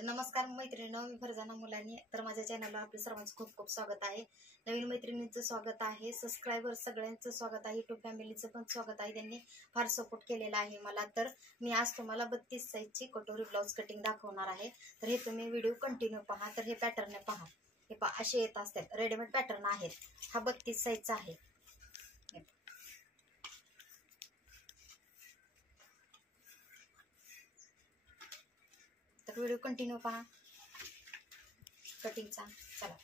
तर नमस्कार मैत्रिणींनो, मी फरजाना मुलानी. तर माझ्या चॅनलला आपल्या सर्वांचं खूप खूप स्वागत आहे. नवीन मैत्रिणींचं स्वागत आहे, सबस्क्रायबर सगळ्यांचं स्वागत आहे, युट्यूब फॅमिलीचं पण स्वागत आहे. त्यांनी फार सपोर्ट केलेला आहे मला. तर मी आज तुम्हाला 32 साईजची कटोरी ब्लाउज कटिंग दाखवणार आहे. तर हे तुम्ही व्हिडिओ कंटिन्यू पहा. तर हे पॅटर्न पहा, हे पहा असे येत असतात, रेडीमेड पॅटर्न आहेत. हा 32 साईजचा आहे. तर व्हिडिओ कंटिन्यू पहा कटिंगचा. चला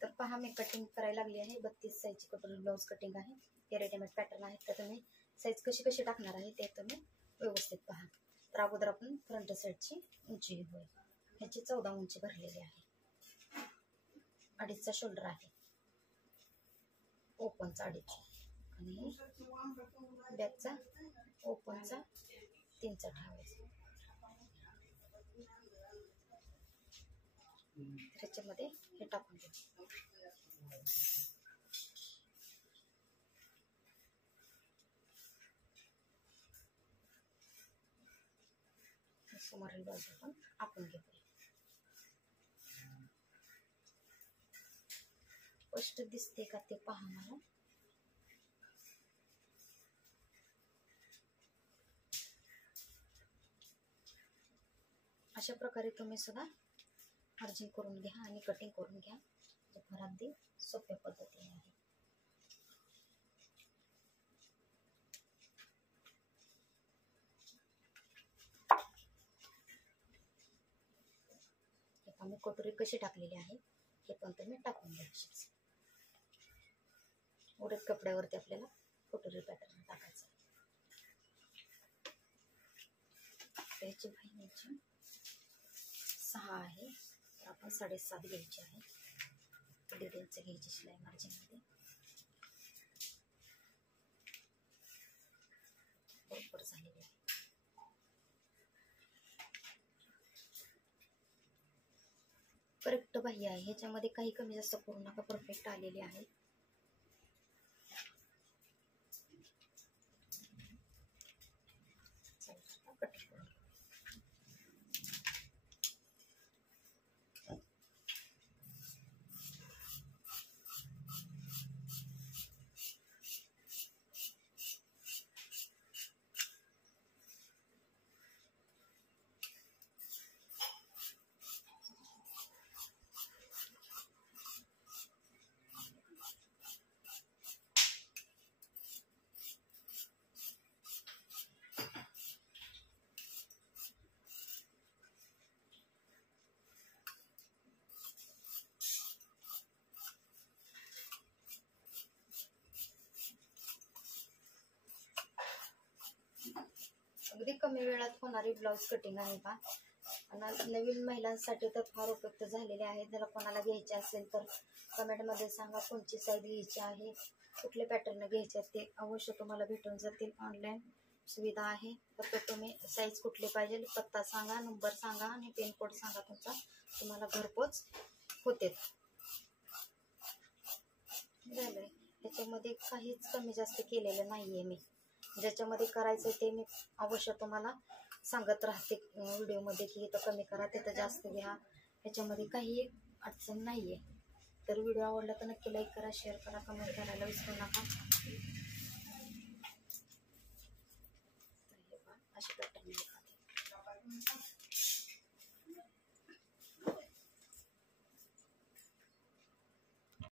तर पहा, मी कटिंग करायला लागली आहे. 32 साईजची कटोरी ब्लाउज कटिंग आहे. हे रेडीमेड पॅटर्न आहे. तर तुम्ही साईज कशी कशी टाकणार आहे ते तुम्ही व्यवस्थित पहा. तर अगोदर आपण फ्रंट साईडची उंची होईल, ह्याची 14 उंची भरलेली आहे. 2.5चा शोल्डर आहे, ओपनचा 2.5 आणि बॅकचा ओपनचा 3चा ठेवायचा. त्याच्यामध्ये हे टाकून घेऊ. समोरील बाजू पण आपण घेऊया. स्पष्ट दिसते का ते पहा मला. अशा प्रकारे तुम्ही सुद्धा मार्जिन करून घ्या आणि कटिंग करून घ्या. फार अगदी सोप्या पद्धतीने आहे. मी कटोरी कशी टाकलेली आहे हे पण तुम्ही टाकून घ्या. उडत कपड्यावरती आपल्याला कटोरी पॅटर्न टाकायचं. त्याची बहिणीची 6 आहे, तर आपण 7.5 घ्यायची आहे. 1.5 इंच घ्यायची शिलाई मार्जिन मध्ये. बरोबर झालेली आहे. करेक्ट बाह्य आहे, ह्याच्यामध्ये काही कमी जास्त करू नका, परफेक्ट आलेली आहे. अगदी कमी वेळात होणारी ब्लाउज कटिंग आहे का. नवीन महिलांसाठी तर फार उपयुक्त झालेले आहे. जर कोणाला घ्यायचे असेल तर कमेंटमध्ये सांगा कोणची साईज घ्यायची आहे, कुठले पॅटर्न घ्यायचे ते अवश्य तुम्हाला भेटून जातील. ऑनलाईन सुविधा आहे. फक्त तुम्ही साईज कुठली पाहिजे, पत्ता सांगा, नंबर सांगा आणि पिनकोड सांगा तुमचा, तुम्हाला घरपोच होते. झालंय, त्याच्यामध्ये काहीच कमी जास्त केलेलं नाहीये मी. ज्याच्यामध्ये करायचं ते मी अवश्य तुम्हाला सांगत राहते व्हिडिओमध्ये की इथं कमी करा, तिथं जास्त घ्या. ह्याच्यामध्ये काही अडचण नाहीये. तर व्हिडिओ आवडला तर नक्की लाईक करा, शेअर करा, कमेंट करायला विसरू नका. अशी पॅटर्न